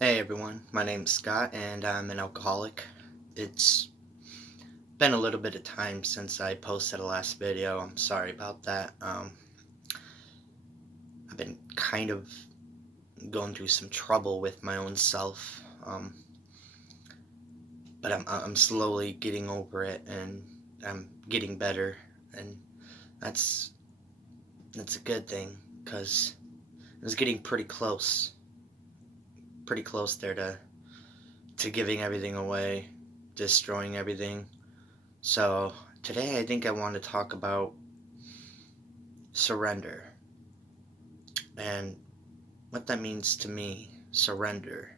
Hey everyone, my name's Scott and I'm an alcoholic. It's been a little bit of time since I posted a last video. I'm sorry about that. I've been kind of going through some trouble with my own self, but I'm slowly getting over it and I'm getting better, and that's that's a good thing because it was getting pretty close there to giving everything away, destroying everything. So today I think I want to talk about surrender and what that means to me. Surrender.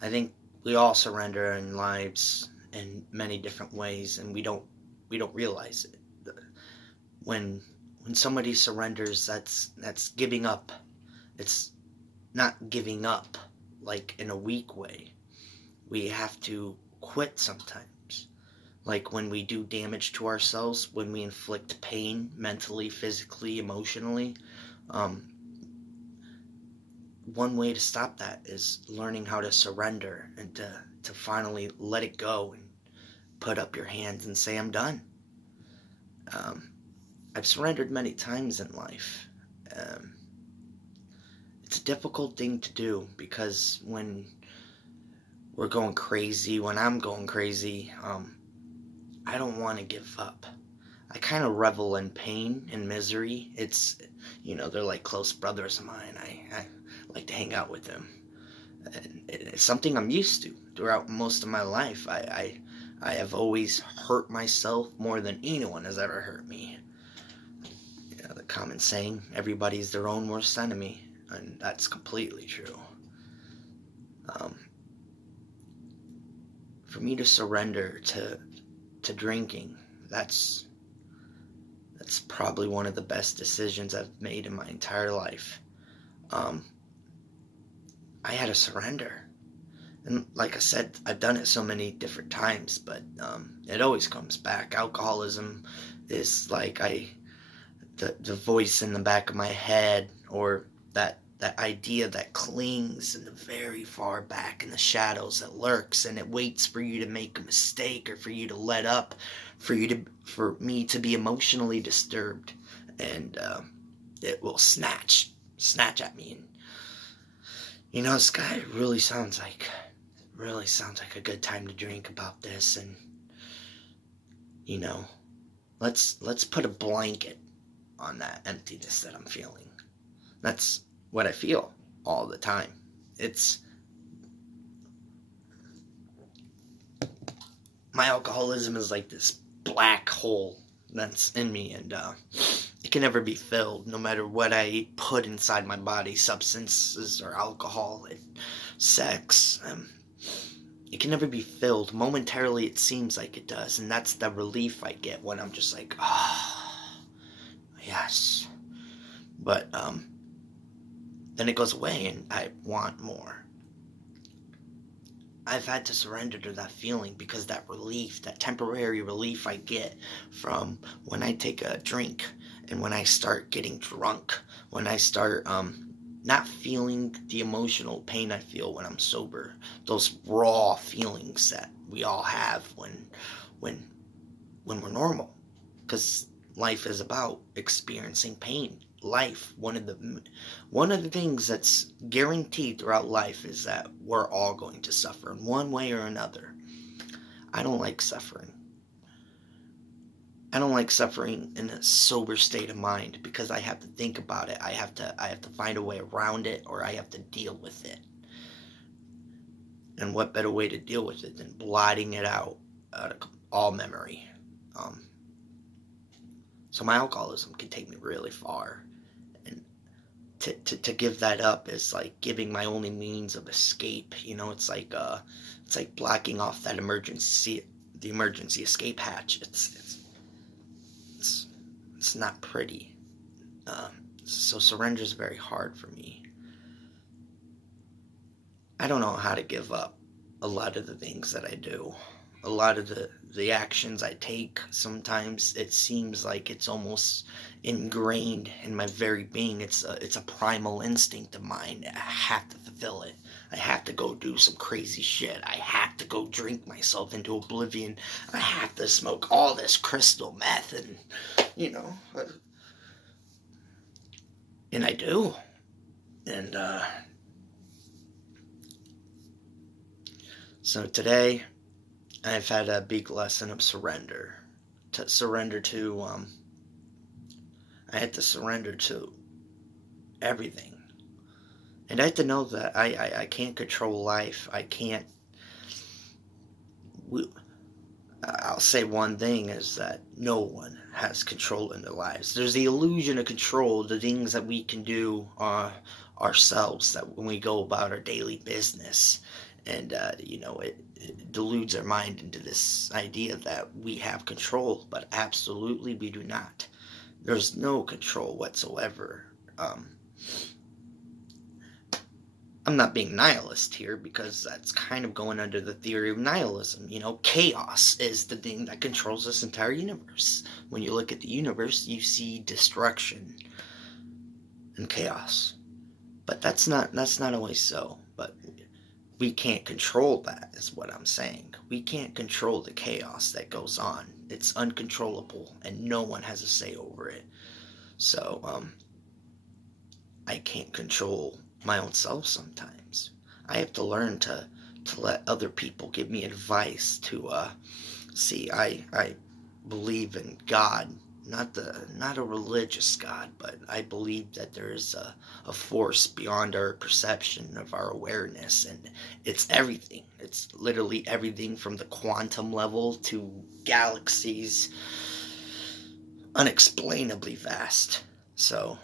I think we all surrender in lives in many different ways, and we don't realize it. When when somebody surrenders, that's giving up. It's not giving up like in a weak way. We have to quit sometimes. Like when we do damage to ourselves, when we inflict pain mentally, physically, emotionally. Um, One way to stop that is learning how to surrender and to finally let it go and put up your hands and say, I'm done. Um, I've surrendered many times in life. Um, it's a difficult thing to do because when we're going crazy, when I'm going crazy, I don't want to give up. I kind of revel in pain and misery. They're like close brothers of mine. I like to hang out with them. And it's something I'm used to throughout most of my life. I have always hurt myself more than anyone has ever hurt me. The common saying, everybody's their own worst enemy, and that's completely true. Um, for me to surrender to drinking, that's that's probably one of the best decisions I've made in my entire life. Um, I had to surrender. And like I said, I've done it so many different times, but it always comes back. Alcoholism is like the voice in the back of my head, or that idea that clings in the very far back in the shadows, that lurks and it waits for you to make a mistake or for you to let up, for me to be emotionally disturbed, and it will snatch at me. And this guy really sounds like a good time to drink about this, and you know let's put a blanket on that emptiness that I'm feeling. That's what I feel all the time. It's My alcoholism is like this black hole that's in me, and it can never be filled, no matter what I put inside my body, substances or alcohol, sex. It can never be filled. Momentarily, it seems like it does, and that's the relief I get when I'm just like, ah, oh, yes. But then it goes away, and I want more. I've had to surrender to that feeling because that relief, that temporary relief I get from when I take a drink and when I start getting drunk, when I start not feeling the emotional pain I feel when I'm sober, those raw feelings that we all have when when we're normal, because life is about experiencing pain. Life, one of the things that's guaranteed throughout life is that we're all going to suffer in one way or another. I don't like suffering. I don't like suffering in a sober state of mind because I have to think about it. I have to find a way around it, or I have to deal with it. And what better way to deal with it than blotting it out of all memory? Um, so my alcoholism can take me really far, and to give that up is like giving my only means of escape. It's like blocking off the emergency escape hatch. It's it's not pretty. So surrender is very hard for me. I don't know how to give up a lot of the things that I do. a lot of the actions I take, sometimes it seems like it's almost ingrained in my very being. It's a primal instinct of mine. I have to fulfill it. I have to go do some crazy shit. I have to go drink myself into oblivion. I have to smoke all this crystal meth, and you know, and I do. And so today I've had a big lesson of surrender. To surrender to, I had to surrender to everything. And I had to know that I can't control life. I can't. I'll say one thing is that no one has control in their lives. There's the illusion of control, the things that we can do ourselves, that when we go about our daily business. And, it deludes our mind into this idea that we have control, but absolutely we do not. There's no control whatsoever. I'm not being nihilist here, because that's kind of going under the theory of nihilism. Chaos is the thing that controls this entire universe. When you look at the universe, you see destruction and chaos. But that's not always so. But we can't control that, is what I'm saying. We can't control the chaos that goes on. It's uncontrollable, and no one has a say over it. So, I can't control my own self sometimes. I have to learn to let other people give me advice to see. I believe in God, not a religious God, but I believe that there is a force beyond our perception of our awareness, and it's everything. It's literally everything from the quantum level to galaxies, unexplainably vast. So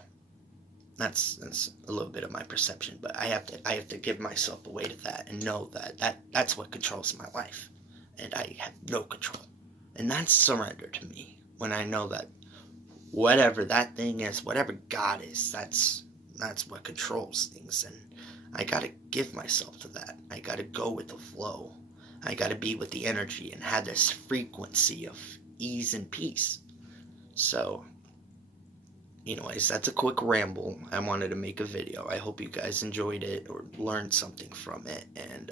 that's a little bit of my perception, but I have to give myself away to that and know that that's what controls my life, and I have no control, and that's surrender to me. When I know that whatever that thing is, whatever God is, that's what controls things, and I gotta give myself to that. I gotta go with the flow. I gotta be with the energy and have this frequency of ease and peace. So, anyways, that's a quick ramble. I wanted to make a video. I hope you guys enjoyed it or learned something from it, and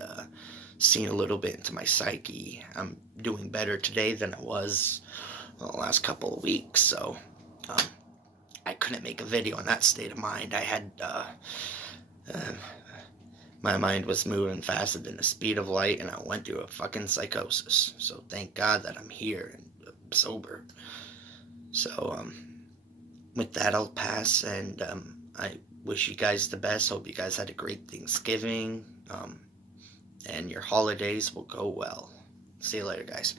seen a little bit into my psyche. I'm doing better today than I was the last couple of weeks, so I couldn't make a video in that state of mind. I had my mind was moving faster than the speed of light, and I went through a fucking psychosis. So thank God that I'm here and sober. So with that, I'll pass, and I wish you guys the best. Hope you guys had a great Thanksgiving, and your holidays will go well. See you later, guys.